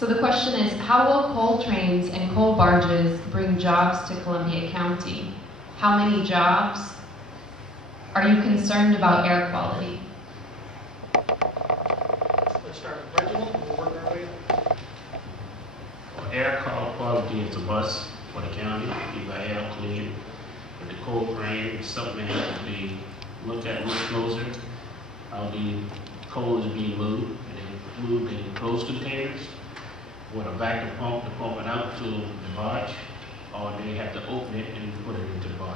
So the question is, how will coal trains and coal barges bring jobs to Columbia County? How many jobs? Are you concerned about air quality? Let's start with Reginald, and we'll work our way up. Well, air quality is a must for the county. Keep our air clean. With the coal train, something has to be looked at much closer. How the coal is being moved, and then moved in closed containers with a vacuum pump to pump it out to the barge, or they have to open it and put it into the barge.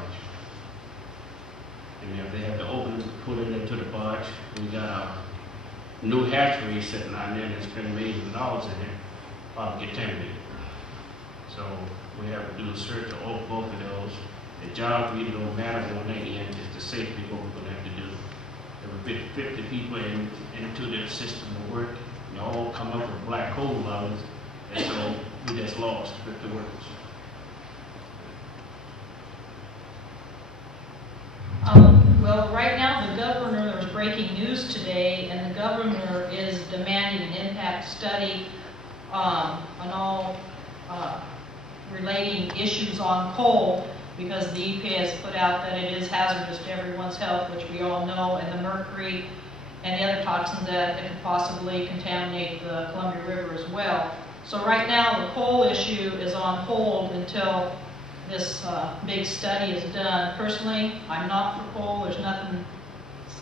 And if they have to open it, put it into the barge, we got our new hatchery sitting on there that's been $millions in it, probably contaminated. So we have to do a search of both of those. The job really don't matter on that end, it's the safety what we're gonna have to do. There were 50 people into their system of work, and they all come up with black coal levels, and so we just lost 50 workers. Well, right now the governor, there's breaking news today, and the governor is demanding an impact study on all relating issues on coal, because the EPA has put out that it is hazardous to everyone's health, which we all know, and the mercury and the other toxins that could possibly contaminate the Columbia River as well. So right now the coal issue is on hold until this big study is done. Personally, I'm not for coal. There's nothing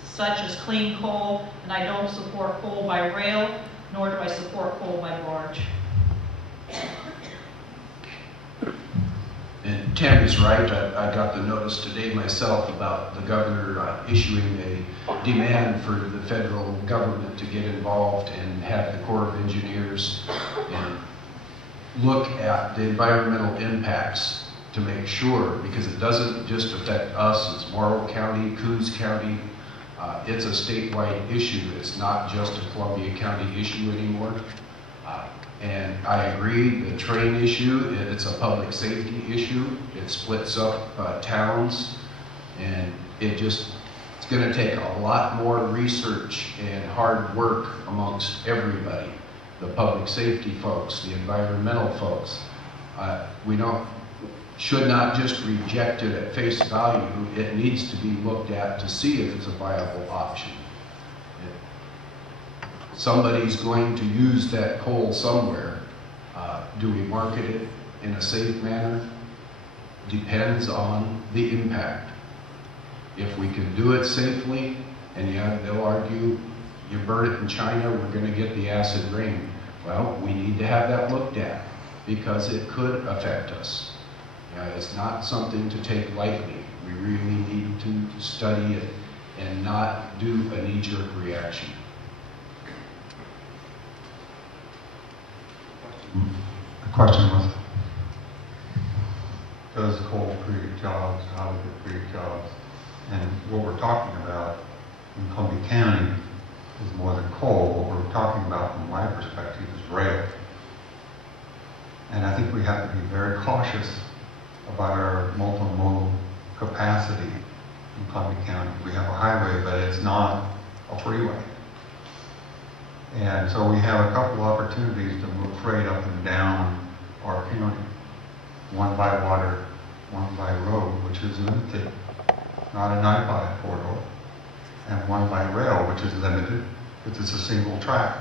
such as clean coal, and I don't support coal by rail, nor do I support coal by barge. And Tammy's right. I got the notice today myself about the governor issuing a demand for the federal government to get involved and have the Corps of Engineers and look at the environmental impacts to make sure, because it doesn't just affect us, it's Morrow County, Coos County, it's a statewide issue. It's not just a Columbia County issue anymore. And I agree, the train issue, it's a public safety issue. It splits up towns, and it's gonna take a lot more research and hard work amongst everybody. The public safety folks, the environmental folks. We should not just reject it at face value. It needs to be looked at to see if it's a viable option. Somebody's going to use that coal somewhere. Do we market it in a safe manner? Depends on the impact. If we can do it safely, and yeah, they'll argue, you burn it in China, we're going to get the acid rain. Well, we need to have that looked at, because it could affect us. It's not something to take lightly. We really need to study it and not do a knee-jerk reaction. The question was, does coal create jobs? How does it create jobs? And what we're talking about in Columbia County is more than coal. What we're talking about from my perspective is rail. And I think we have to be very cautious about our multimodal capacity in Columbia County. We have a highway, but it's not a freeway. And so we have a couple opportunities to move freight up and down our county. One by water, one by road, which is limited, not an I-5 corridor, and one by rail, which is limited, because it's a single track.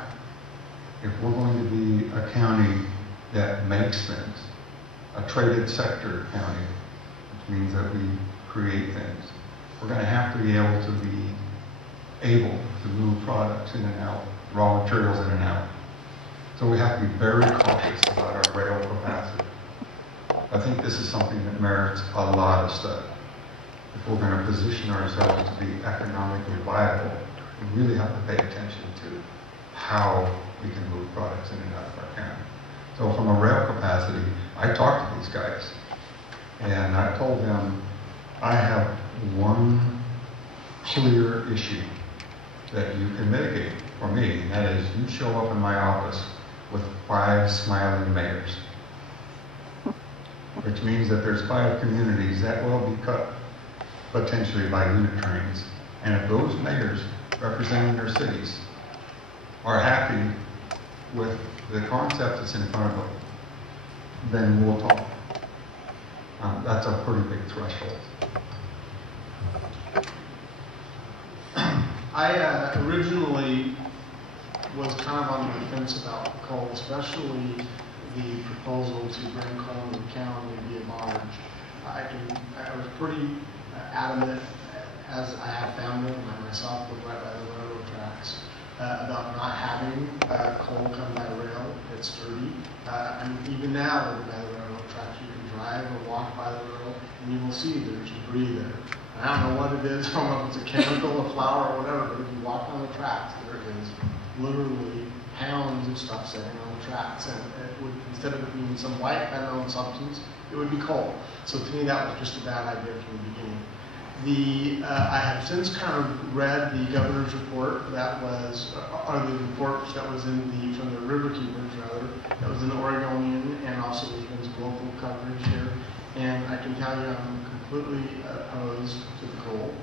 If we're going to be a county that makes things, a traded sector county, which means that we create things, we're going to have to be able to move products in and out, raw materials in and out. So we have to be very cautious about our rail capacity. I think this is something that merits a lot of study. If we're going to position ourselves to be economically viable, we really have to pay attention to how we can move products in and out of our county. So from a rail capacity, I talked to these guys, and I told them I have one clear issue that you can mitigate for me, and that is you show up in my office with 5 smiling mayors, which means that there's 5 communities that will be cut potentially by unit trains. And if those mayors representing their cities are happy with the concept that's in front of them, then we'll talk. That's a pretty big threshold. I originally was kind of on the fence about coal, especially the proposal to bring coal into the county via barge. I was pretty adamant, as I have family, and myself live right by the railroad tracks, about not having coal come by rail. It's dirty. And even now, living by the railroad tracks, you can drive or walk by the rail, and you will see there's debris there. And I don't know what it is. I don't know if it's a chemical, a flour, or whatever, but if you walk on the tracks, there is literally pounds of stuff sitting on the tracks. And it would, instead of it being some white unknown substance, it would be coal. So to me, that was just a bad idea from the beginning. I have since kind of read the governor's report that was, or the report that was in the, from the Riverkeepers rather, that was in the Oregonian, and also there's been some local coverage here. And I can tell you I'm completely opposed to the coal.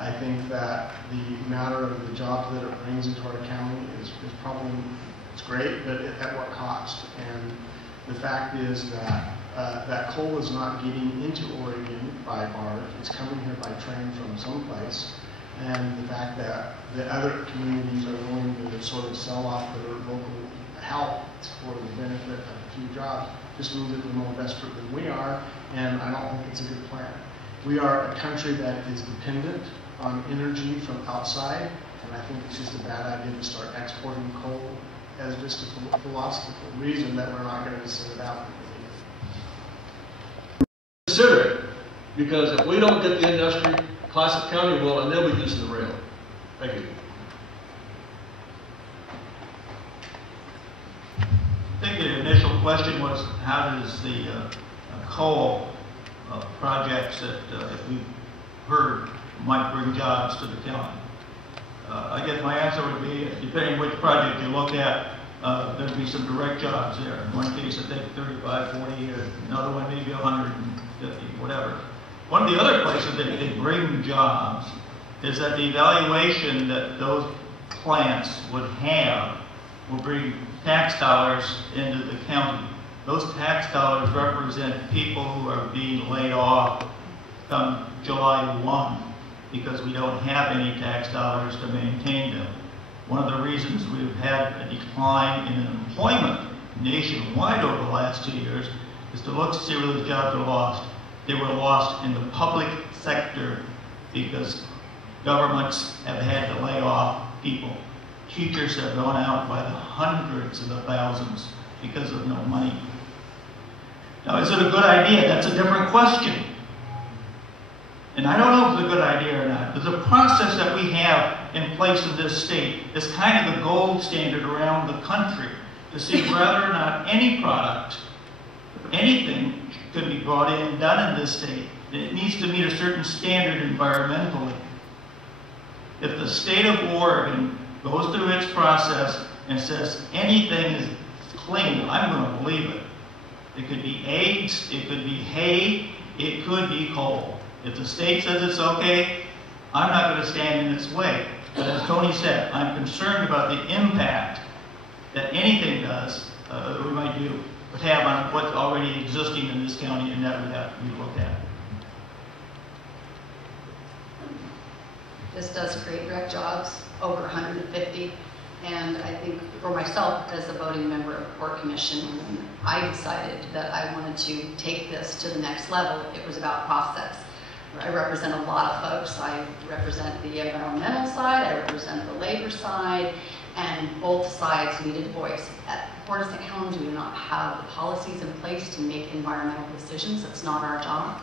I think that the matter of the jobs that it brings into our county is probably, it's great, but at what cost? And the fact is that that coal is not getting into Oregon by barge. It's coming here by train from someplace. And the fact that the other communities are willing to sort of sell off their local help for the benefit of a few jobs just means that they're more desperate than we are, and I don't think it's a good plan. We are a country that is dependent on energy from outside, and I think it's just a bad idea to start exporting coal as just a philosophical reason that we're not going to send it out. Consider it, because if we don't get the industry, Classic County will, and they'll be using the rail. Thank you. I think the initial question was, how does the coal projects that if we heard might bring jobs to the county? I guess my answer would be, depending which project you look at, there'd be some direct jobs there. In one case, I think 35, 40, another one maybe 150, whatever. One of the other places that they bring jobs is that the evaluation that those plants would have will bring tax dollars into the county. Those tax dollars represent people who are being laid off come July 1 because we don't have any tax dollars to maintain them. One of the reasons we've had a decline in employment nationwide over the last 2 years is to look to see where those jobs are lost. They were lost in the public sector because governments have had to lay off people. Teachers have gone out by the hundreds of the thousands because of no money. Now, is it a good idea? That's a different question. And I don't know if it's a good idea or not. There's a process that we have in place in this state. It's kind of the gold standard around the country to see whether or not any product, anything could be brought in and done in this state. And it needs to meet a certain standard environmentally. If the state of Oregon goes through its process and says anything is clean, I'm going to believe it. It could be eggs, it could be hay, it could be coal. If the state says it's okay, I'm not going to stand in its way. But as Tony said, I'm concerned about the impact that anything does, we might do, would have on what's already existing in this county, and that would have to be looked at. This does create direct jobs, over 150. And I think for myself, as a voting member of the Port Commission, when I decided that I wanted to take this to the next level, it was about process. I represent a lot of folks. I represent the environmental side, I represent the labor side, and both sides needed a voice. At Port of St. Helens, we do not have the policies in place to make environmental decisions. It's not our job.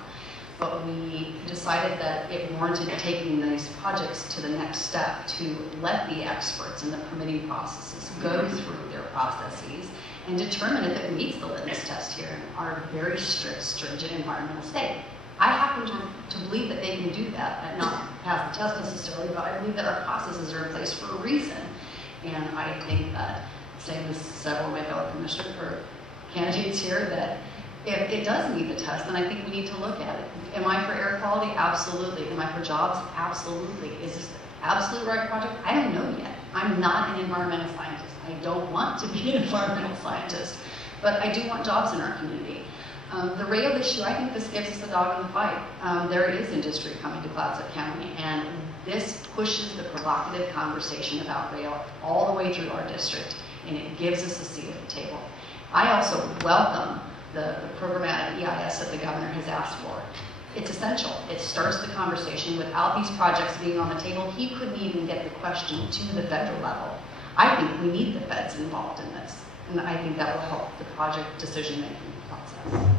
But we decided that it warranted taking these projects to the next step to let the experts in the permitting processes go through their processes and determine if it meets the litmus test here in our very strict, stringent environmental state. I happen to believe that they can do that and not pass the test necessarily, but I believe that our processes are in place for a reason. And I think that, same as several of my fellow commissioners or candidates here, that if it does meet the test, then I think we need to look at it. Am I for air quality? Absolutely. Am I for jobs? Absolutely. Is this the absolute right project? I don't know yet. I'm not an environmental scientist. I don't want to be an environmental scientist, but I do want jobs in our community. The rail issue, I think this gives us a dog in the fight. There is industry coming to Clatsop County, and this pushes the provocative conversation about rail all the way through our district, and it gives us a seat at the table. I also welcome the programmatic EIS that the governor has asked for. It's essential. It starts the conversation. Without these projects being on the table, he couldn't even get the question to the federal level. I think we need the feds involved in this, and I think that will help the project decision-making process.